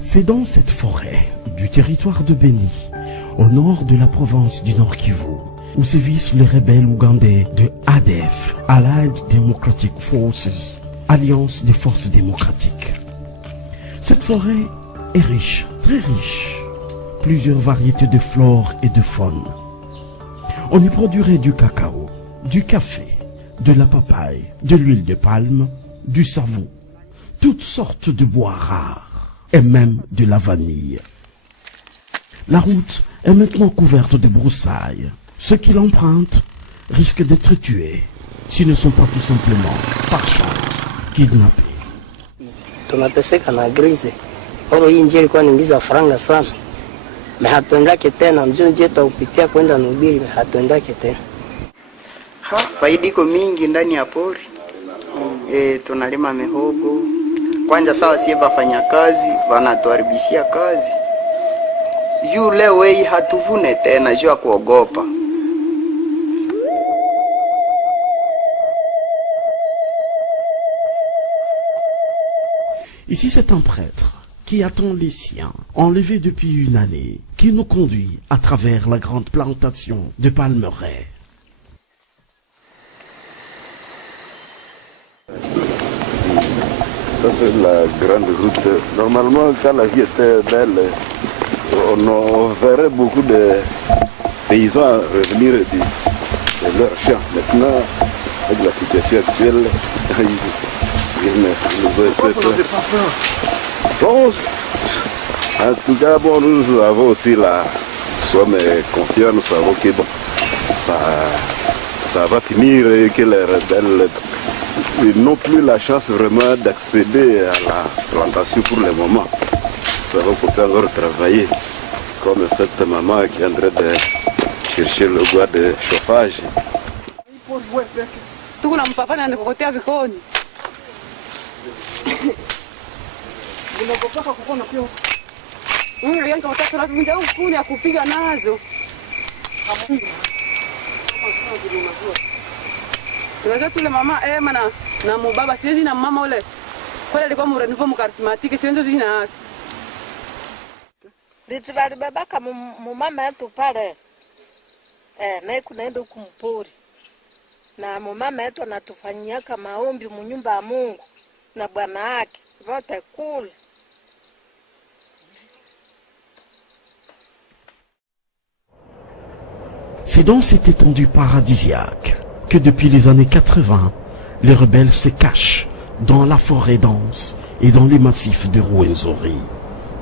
C'est dans cette forêt du territoire de Beni, au nord de la province du Nord Kivu, où sévissent les rebelles ougandais de ADF, Allied Democratic Forces, Alliance des forces démocratiques. Cette forêt est riche, très riche, plusieurs variétés de flore et de faune. On y produirait du cacao, du café, de la papaye, de l'huile de palme, du savon, toutes sortes de bois rares et même de la vanille. La route est maintenant couverte de broussailles. Ceux qui l'empruntent risquent d'être tués s'ils ne sont pas tout simplement, par chance, kidnappés. Tunateseka na grize. Oro hii njia ilikuwa niingiza franga sana. Me hatuendake tena, mjio njia taupitia kwenda Nubiri, me hatuendake tena. Faida iko mingi ndani ya pori. Tunalima mihogo. Kwanza sawa sie wafanya kazi, wanatuharibishia kazi. Juu leo hii hatuvune tena, juu ya kuogopa. Ici, c'est un prêtre qui attend les siens, enlevé depuis une année, qui nous conduit à travers la grande plantation de palmeraies. Ça, c'est la grande route. Normalement, quand la vie était belle, on verrait beaucoup de paysans revenir de leur champ. Maintenant, avec la situation actuelle, bon, en tout cas, bon, nous avons aussi nous sommes confiants, nous savons que bon, ça va finir et que les rebelles n'ont plus la chance vraiment d'accéder à la plantation pour le moment. Nous savons qu'on peut encore travailler, comme cette maman qui est en train de chercher le bois de chauffage. Tunajua tule mama mana na mubaba siwezi na mama ule. Kwani alikuwa mrenuvo mkarismatiki siwezi vina. Litibali babaka mumama yetu pale. Na kunaenda kumpori. Na mumama yetu anatufanyia maombi munyumba ya Mungu na bwana yake. Vote kule. C'est dans cette étendue paradisiaque que depuis les années 80, les rebelles se cachent dans la forêt dense et dans les massifs de Rwenzori.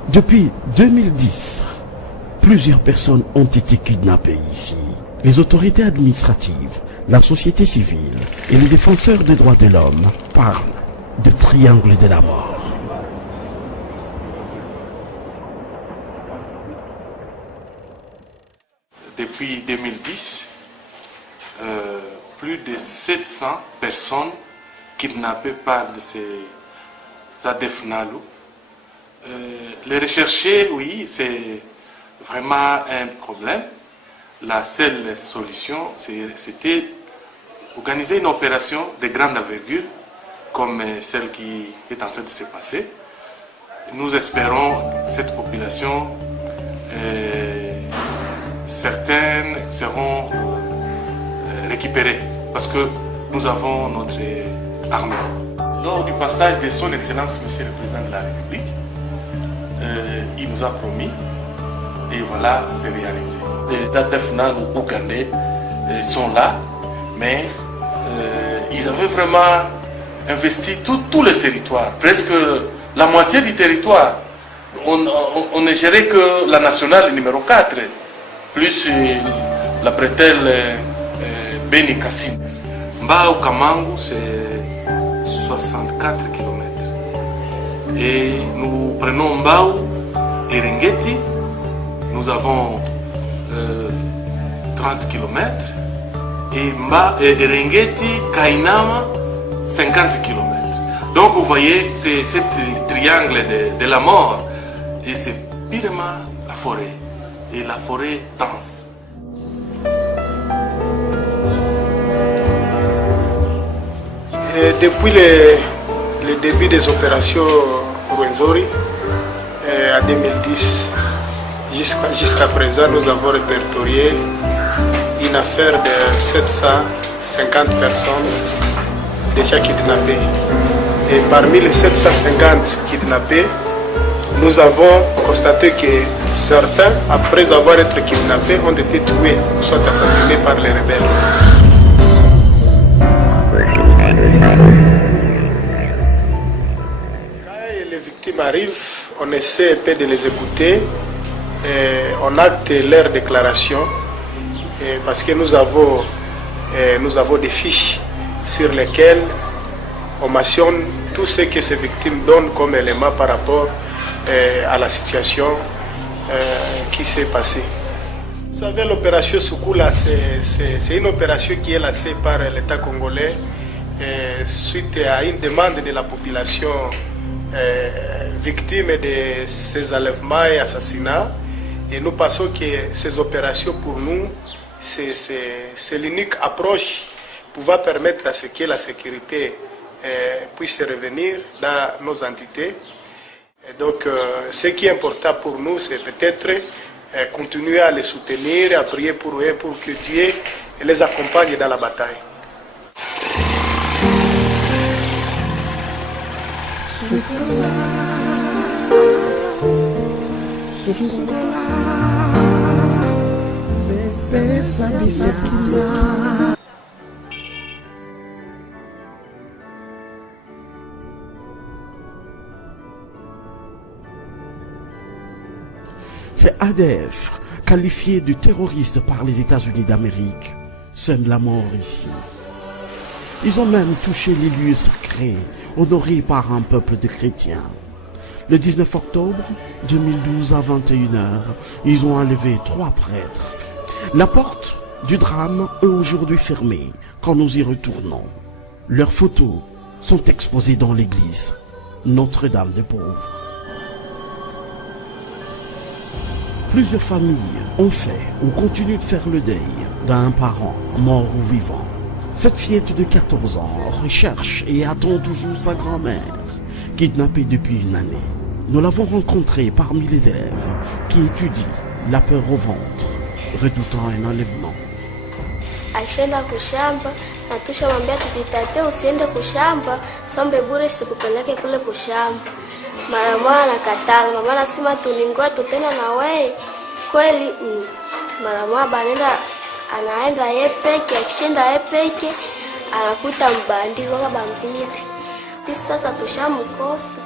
Depuis 2010, plusieurs personnes ont été kidnappées ici. Les autorités administratives, la société civile et les défenseurs des droits de l'homme parlent de triangle de la mort. Depuis 2010, plus de 700 personnes kidnappées par ces ADF-NALU. Les rechercher, oui, c'est vraiment un problème. La seule solution, c'était organiser une opération de grande envergure, comme celle qui est en train de se passer. Nous espérons que cette population, certaines seront récupérées, parce que nous avons notre armée. Lors du passage de son Excellence, Monsieur le Président de la République, il nous a promis, et voilà, c'est réalisé. Les ADF-NALU ougandais sont là, mais ils avaient vraiment investi tout le territoire, presque la moitié du territoire. On ne gérait que la nationale numéro 4, plus la bretelle Beni Kassim. Mbao Kamangu, c'est 64 km. Et nous prenons Mbao et Ringeti, nous avons 30 km. Et Ringeti, Kainama, 50 km. Donc vous voyez, c'est ce triangle de la mort. Et c'est purement la forêt. Et la forêt dense. Depuis le début des opérations Rwenzori en 2010 jusqu'à présent, nous avons répertorié une affaire de 750 personnes déjà kidnappées. Et parmi les 750 kidnappés, nous avons constaté que certains, après avoir été kidnappés, ont été tués, soit assassinés par les rebelles. Quand les victimes arrivent, on essaie un peu de les écouter, et on acte leur déclaration, parce que nous avons des fiches sur lesquelles on mentionne tout ce que ces victimes donnent comme élément par rapport à la situation qui s'est passée. Vous savez, l'opération Soukoula, c'est une opération qui est lancée par l'État congolais suite à une demande de la population victime de ces enlèvements et assassinats. Et nous pensons que ces opérations, pour nous, c'est l'unique approche pouvant permettre à ce que la sécurité puisse revenir dans nos entités. Et donc, ce qui est important pour nous, c'est peut-être continuer à les soutenir, à prier pour eux, pour que Dieu les accompagne dans la bataille. C'est ADF, qualifié de terroriste par les États-Unis d'Amérique, sème la mort ici. Ils ont même touché les lieux sacrés, honorés par un peuple de chrétiens. Le 19 octobre 2012 à 21h, ils ont enlevé 3 prêtres. La porte du drame est aujourd'hui fermée quand nous y retournons. Leurs photos sont exposées dans l'église Notre-Dame des Pauvres. Plusieurs familles ont fait ou continuent de faire le deuil d'un parent mort ou vivant. Cette fillette de 14 ans recherche et attend toujours sa grand-mère, kidnappée depuis une année. Nous l'avons rencontrée parmi les élèves qui étudient la peur au ventre, redoutant un enlèvement. Aishenda kushamba na tushamwambia tukitate usiende kushamba, sombe bure sikupeleke kule kushamba. Mara moja anakataa, mama anasema tuningoa tutena na wewe kweli. Mara moja banenda anaenda yeye peke, akishinda yeye peke anakuta mbandi waka bambiri. Sasa tushamkosa.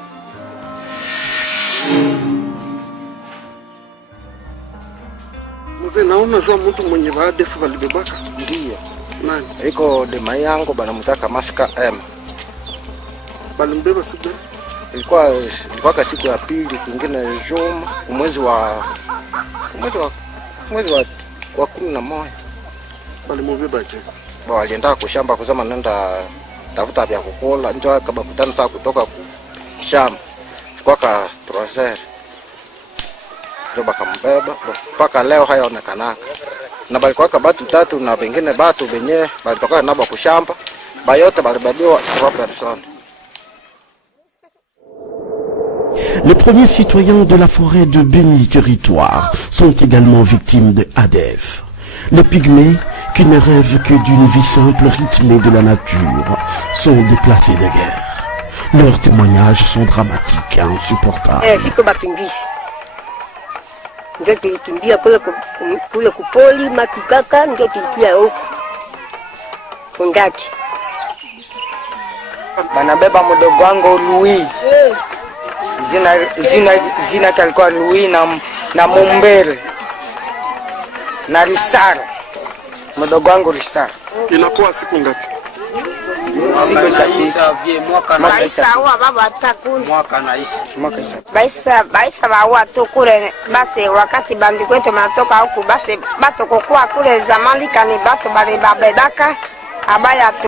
Mzee, naona za mtu mwenye ADF walibebaka. Ndiyo. Nani? Iko dema yangu banamutaka Maska M. Balimbeba siku ilikuwa siku ya pili kingine juma mwezi wa 11. Balimubeba je? Walienda kushamba kusema nenda tafuta vya kukula, njoo akabakutana saa kutoka shamba. Kwa 3h. Ndio bakambeba mpaka leo hayaonekanaka. Na balikuwa batu 3 na wengine batu benye balitoka nabo kushamba. Bayote balibebiwa 3 personnes. Les premiers citoyens de la forêt de Béni Territoire sont également victimes de ADF. Les pygmées, qui ne rêvent que d'une vie simple rythmée de la nature, sont déplacés de guerre. Leurs témoignages sont dramatiques et insupportables. Ndio tulikimbia kule kupoli Makukaka, ndio tulikia huko Kondaki. Banabeba mdogo wangu Louis. Zina kalikuwa Louis na Mumbere na Risara. Mdogo wangu Risara. Inakuwa siku ngapi? Siku Isa mwaka na Isa wa baba atakuni mwaka na Isa baisa bawa tukule basi wakati bandi kwetu matoka huku basi bato kukua kule zamani kani bato bale babedaka abaya